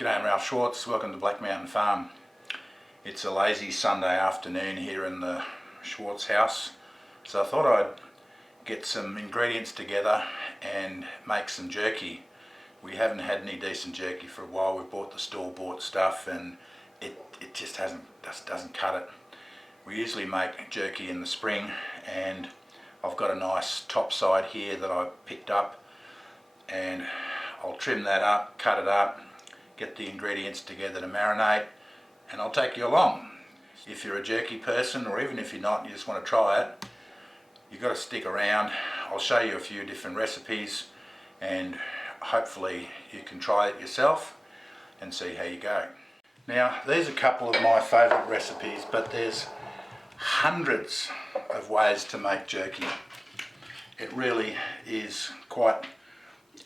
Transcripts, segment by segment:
G'day, I'm Ralph Schwarz. Welcome to Black Mountain Farm. It's a lazy Sunday afternoon here in the Schwarz house, so I thought I'd get some ingredients together and make some jerky. We haven't had any decent jerky for a while. We bought the store-bought stuff and it just doesn't cut it. We usually make jerky in the spring, and I've got a nice top side here that I picked up, and I'll trim that up, cut it up, get the ingredients together to marinate, and I'll take you along. If you're a jerky person, or even if you're not and you just want to try it, you've got to stick around. I'll show you a few different recipes and hopefully you can try it yourself and see how you go. Now, these are a couple of my favourite recipes, but there's hundreds of ways to make jerky. It really is quite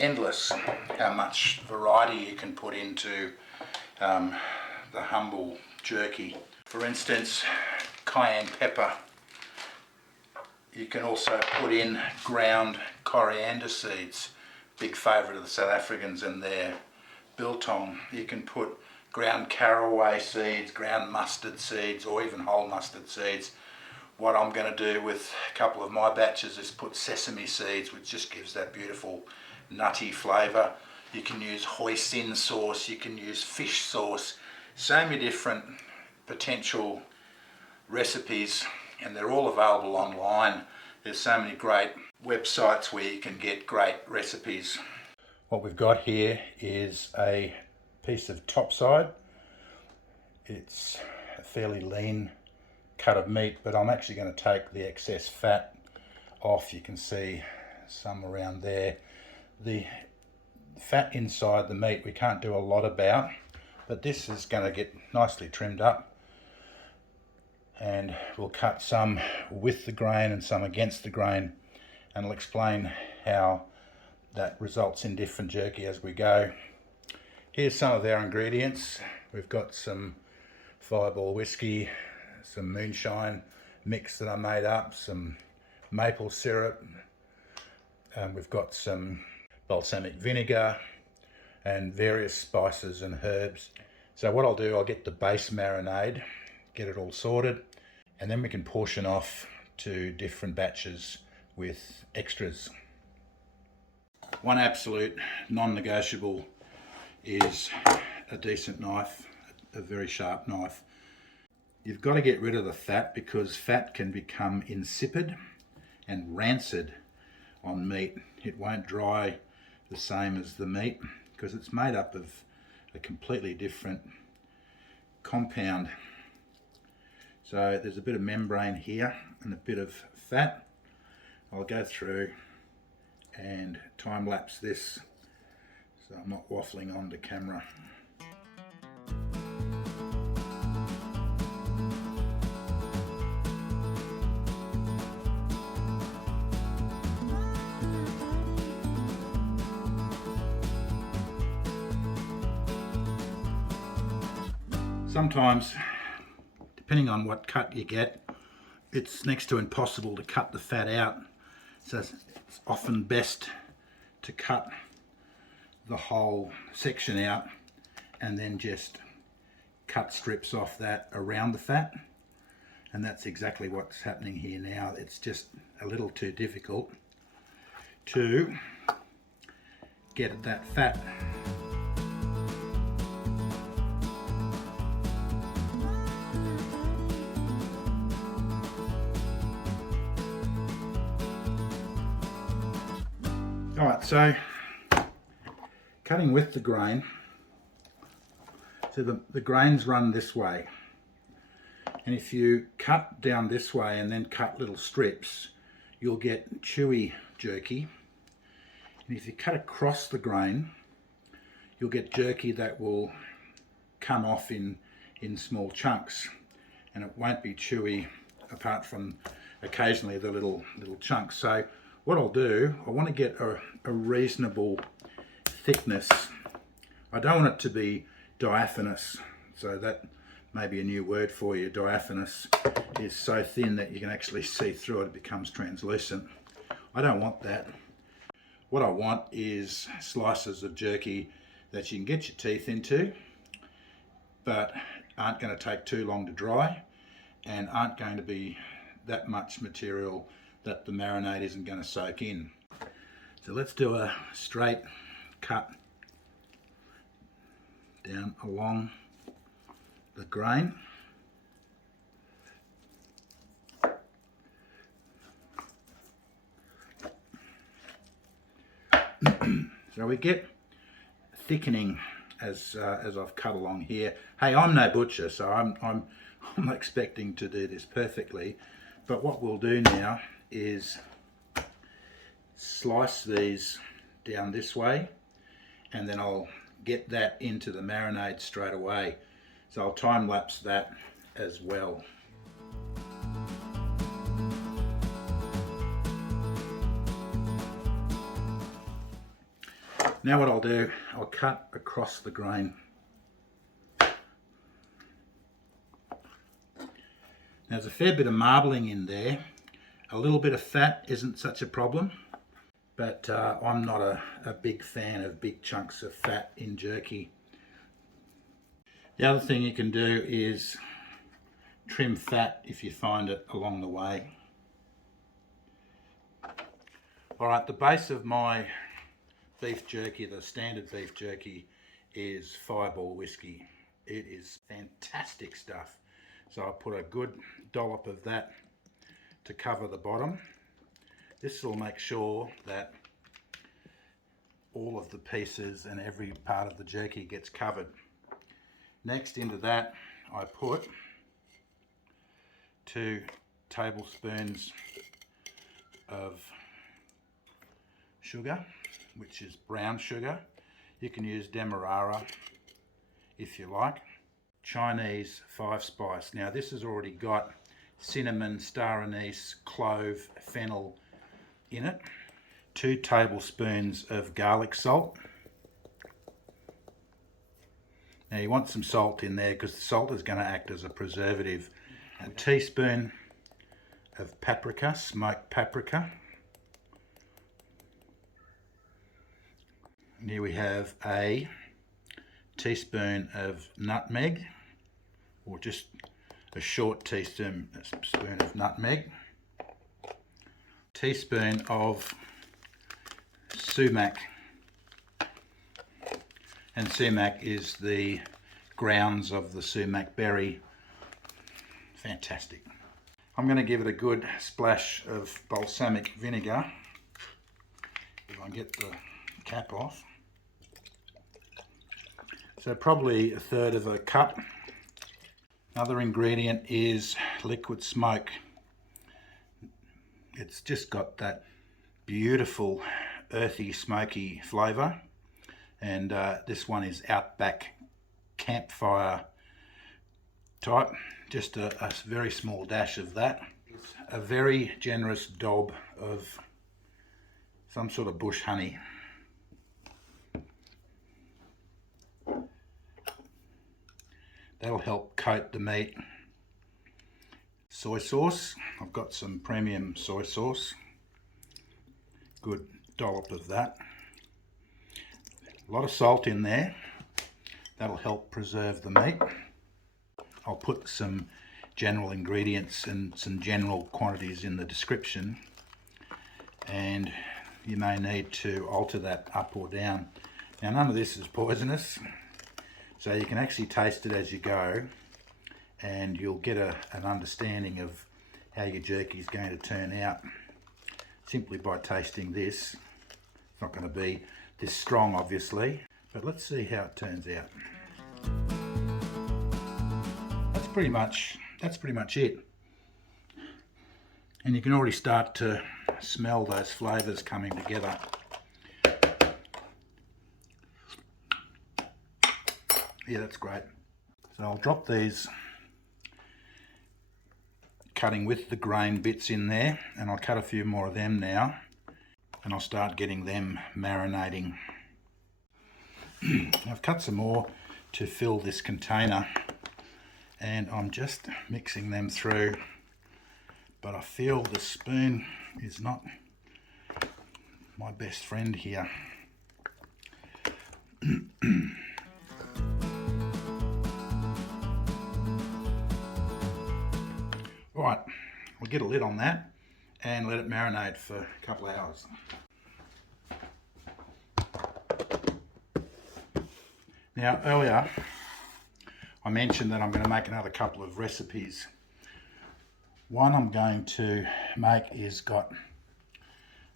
endless how much variety you can put into the humble jerky. For instance, cayenne pepper. You can also put in ground coriander seeds, big favourite of the South Africans and their biltong. You can put ground caraway seeds, ground mustard seeds, or even whole mustard seeds. What I'm going to do with a couple of my batches is put sesame seeds, which just gives that beautiful nutty flavour. You can use hoisin sauce, you can use fish sauce, so many different potential recipes, and they're all available online. There's so many great websites where you can get great recipes. What we've got here is a piece of topside. It's a fairly lean cut of meat, but I'm actually going to take the excess fat off. You can see some around there. The fat inside the meat we can't do a lot about, but this is going to get nicely trimmed up, and we'll cut some with the grain and some against the grain, and I'll explain how that results in different jerky as we go. Here's some of our ingredients. We've got some Fireball whiskey, some moonshine mix that I made up, some maple syrup, we've got some balsamic vinegar and various spices and herbs. So what I'll do, I'll get the base marinade, get it all sorted, and then we can portion off to different batches with extras. One absolute non-negotiable is a decent knife, a very sharp knife. You've got to get rid of the fat, because fat can become insipid and rancid on meat. It won't dry the same as the meat because it's made up of a completely different compound. So there's a bit of membrane here and a bit of fat. I'll go through and time lapse this so I'm not waffling onto camera. Sometimes, depending on what cut you get, it's next to impossible to cut the fat out. So it's often best to cut the whole section out and then just cut strips off that around the fat. And that's exactly what's happening here now. It's just a little too difficult to get at that fat. Alright, so cutting with the grain, so the grains run this way, and if you cut down this way and then cut little strips, you'll get chewy jerky. And if you cut across the grain, you'll get jerky that will come off in small chunks, and it won't be chewy apart from occasionally the little chunks. So what I'll do, I want to get a reasonable thickness. I don't want it to be diaphanous, so that may be a new word for you. Diaphanous is so thin that you can actually see through it, it becomes translucent. I don't want that. What I want is slices of jerky that you can get your teeth into, but aren't going to take too long to dry and aren't going to be that much material that the marinade isn't going to soak in. So let's do a straight cut down along the grain. So we get thickening as I've cut along here. Hey, I'm no butcher, so I'm expecting to do this perfectly. But what we'll do now is slice these down this way, and then I'll get that into the marinade straight away. So I'll time lapse that as well. Now what I'll do, I'll cut across the grain. Now there's a fair bit of marbling in there. A little bit of fat isn't such a problem, but I'm not a big fan of big chunks of fat in jerky. The other thing you can do is trim fat if you find it along the way. Alright, the base of my beef jerky, the standard beef jerky, is Fireball whiskey. It is fantastic stuff. So I put a good dollop of that to cover the bottom. This will make sure that all of the pieces and every part of the jerky gets covered. Next, into that I put 2 tablespoons of sugar, which is brown sugar. You can use demerara if you like. Chinese 5-spice. Now this has already got cinnamon, star anise, clove, fennel in it. 2 tablespoons of garlic salt. Now you want some salt in there because the salt is going to act as a preservative. A teaspoon of paprika, smoked paprika. And here we have a teaspoon of nutmeg, or just a short teaspoon of nutmeg. Teaspoon of sumac, and sumac is the grounds of the sumac berry. Fantastic. I'm going to give it a good splash of balsamic vinegar. If I get the cap off. So probably 1/3 of a cup. Another ingredient is liquid smoke. It's just got that beautiful earthy smoky flavour, and this one is Outback campfire type. Just a very small dash of that. A very generous dob of some sort of bush honey. That'll help coat the meat. Soy sauce. I've got some premium soy sauce. Good dollop of that. A lot of salt in there. That'll help preserve the meat. I'll put some general ingredients and some general quantities in the description, and you may need to alter that up or down. Now none of this is poisonous, so you can actually taste it as you go, and you'll get an understanding of how your jerky is going to turn out simply by tasting this. It's not going to be this strong obviously, but let's see how it turns out. That's pretty much it. And you can already start to smell those flavours coming together. Yeah, that's great. So I'll drop these cutting with the grain bits in there, and I'll cut a few more of them now, and I'll start getting them marinating. I've cut some more to fill this container, and I'm just mixing them through, but I feel the spoon is not my best friend here. Right, we'll get a lid on that and let it marinate for a couple of hours. Now earlier I mentioned that I'm going to make another couple of recipes. One I'm going to make is got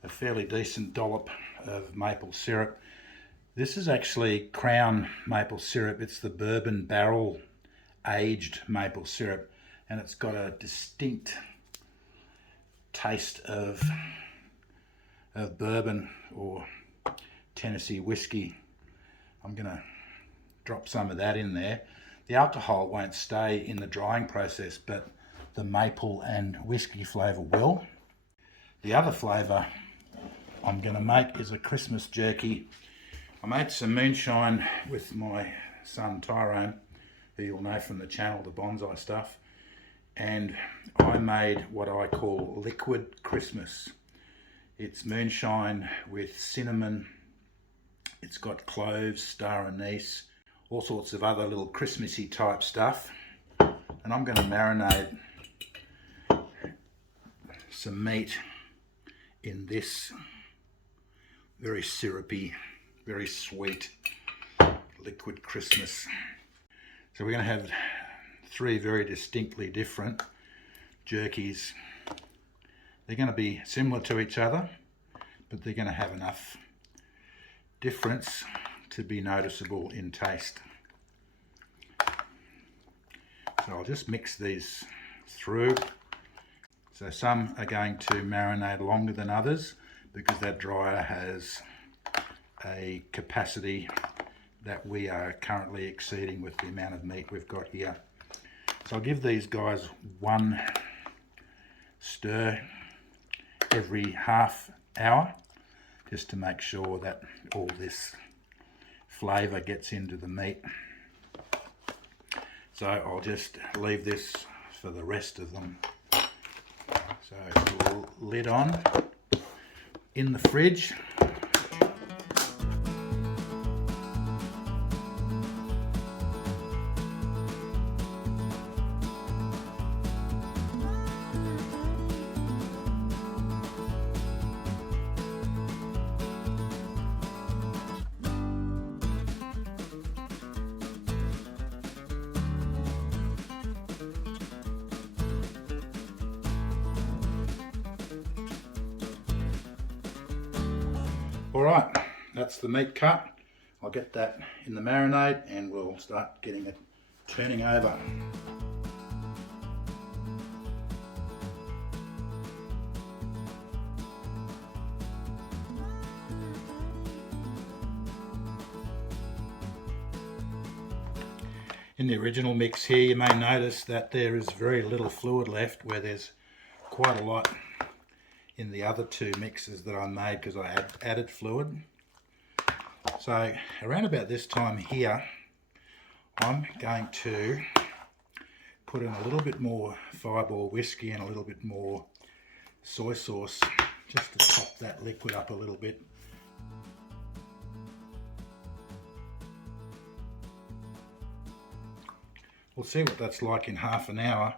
a fairly decent dollop of maple syrup. This is actually Crown maple syrup. It's the bourbon barrel aged maple syrup, and it's got a distinct taste of bourbon or Tennessee whiskey. I'm going to drop some of that in there. The alcohol won't stay in the drying process, but the maple and whiskey flavour will. The other flavour I'm going to make is a Christmas jerky. I made some moonshine with my son Tyrone, who you'll know from the channel, the bonsai stuff, and I made what I call liquid Christmas. It's moonshine with cinnamon, it's got cloves, star anise, all sorts of other little Christmassy type stuff, and I'm going to marinate some meat in this very syrupy, very sweet liquid Christmas. So we're going to have three very distinctly different jerkies. They're going to be similar to each other, but they're going to have enough difference to be noticeable in taste. So I'll just mix these through. So some are going to marinate longer than others because that dryer has a capacity that we are currently exceeding with the amount of meat we've got here. So I'll give these guys one stir every half hour just to make sure that all this flavour gets into the meat. So I'll just leave this for the rest of them. So lid on, in the fridge. Alright, that's the meat cut. I'll get that in the marinade and we'll start getting it turning over. In the original mix here, you may notice that there is very little fluid left, where there's quite a lot in the other two mixes that I made because I added fluid. So around about this time here, I'm going to put in a little bit more Fireball whiskey and a little bit more soy sauce just to top that liquid up a little bit. We'll see what that's like in half an hour.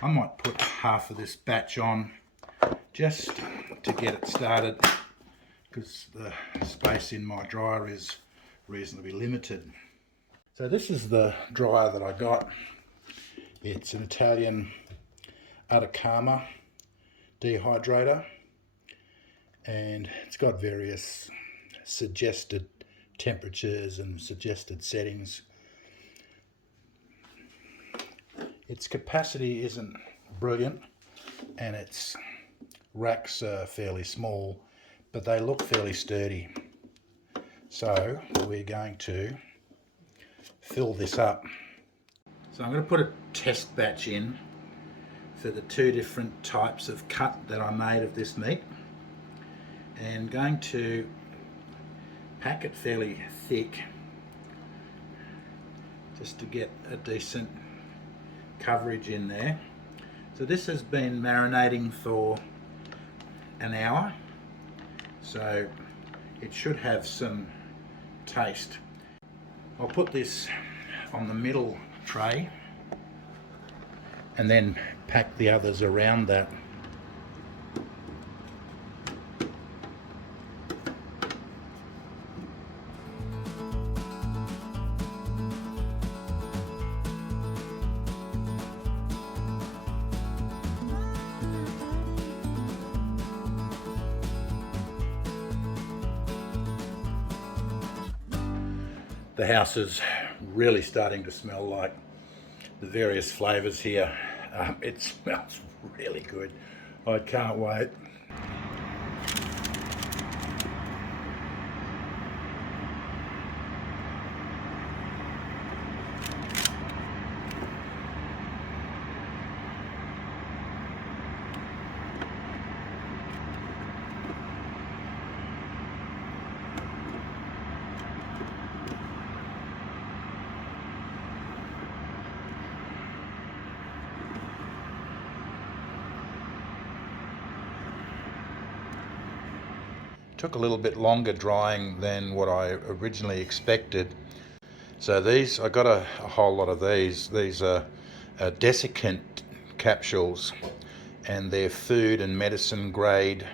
I might put half of this batch on just to get it started because the space in my dryer is reasonably limited. So this is the dryer that I got. It's an Italian Atacama dehydrator, and it's got various suggested temperatures and suggested settings. Its capacity isn't brilliant and its racks are fairly small, but they look fairly sturdy. So we're going to fill this up. So I'm going to put a test batch in for the two different types of cut that I made of this meat, and going to pack it fairly thick just to get a decent coverage in there. So this has been marinating for an hour, so it should have some taste. I'll put this on the middle tray and then pack the others around that. The house is really starting to smell like the various flavours here. It smells really good. I can't wait. Took a little bit longer drying than what I originally expected. So these, I got a whole lot of these. These are desiccant capsules, and they're food and medicine grade.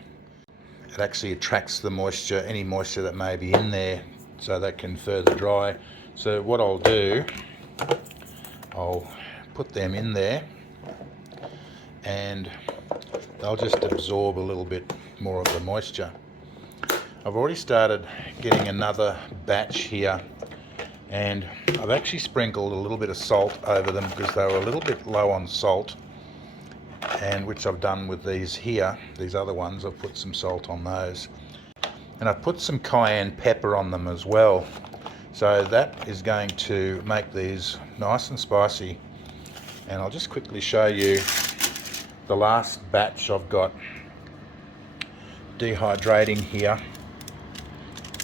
It actually attracts the moisture, any moisture that may be in there, so that can further dry. So what I'll do, I'll put them in there and they'll just absorb a little bit more of the moisture. I've already started getting another batch here, and I've actually sprinkled a little bit of salt over them because they were a little bit low on salt, and which I've done with these here. These other ones, I've put some salt on those, and I've put some cayenne pepper on them as well, so that is going to make these nice and spicy. And I'll just quickly show you the last batch I've got dehydrating here.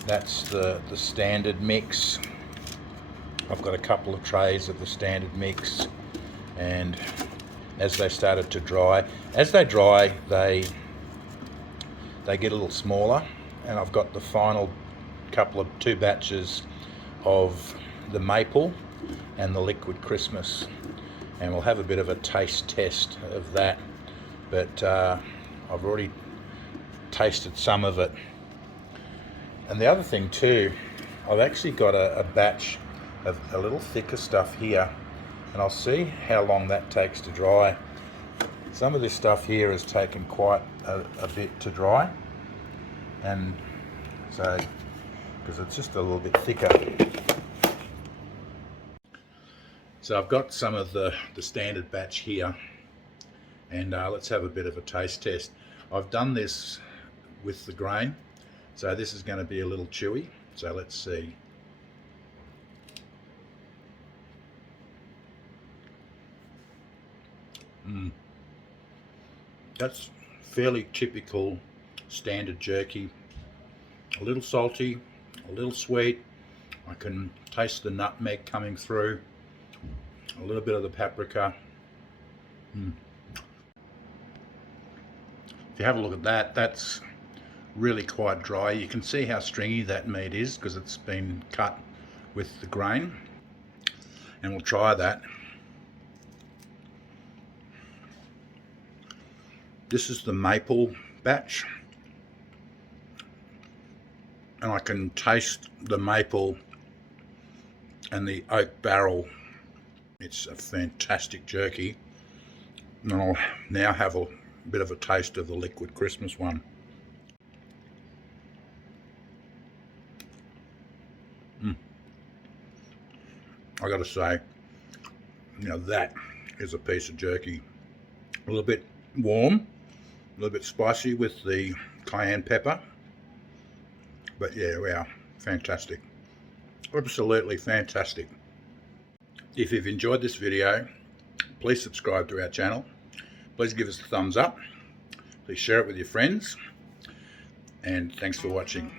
That's the standard mix. I've got a couple of trays of the standard mix, and as they started to dry, as they dry, they get a little smaller, and I've got the final two batches of the maple and the liquid Christmas, and we'll have a bit of a taste test of that, but I've already tasted some of it. And the other thing too, I've actually got a batch of a little thicker stuff here, and I'll see how long that takes to dry. Some of this stuff here has taken quite a bit to dry, and so because it's just a little bit thicker. So I've got some of the standard batch here, and let's have a bit of a taste test. I've done this with the grain, so this is going to be a little chewy, so let's see. That's fairly typical standard jerky. A little salty, a little sweet. I can taste the nutmeg coming through, a little bit of the paprika. If you have a look at that, that's really quite dry. You can see how stringy that meat is because it's been cut with the grain, and we'll try that. This is the maple batch, and I can taste the maple and the oak barrel. It's a fantastic jerky, and I'll now have a bit of a taste of the liquid Christmas one. I gotta say, you know, that is a piece of jerky. A little bit warm, a little bit spicy with the cayenne pepper, but yeah, wow, fantastic. Absolutely fantastic. If you've enjoyed this video, please subscribe to our channel. Please give us a thumbs up. Please share it with your friends. And thanks for watching.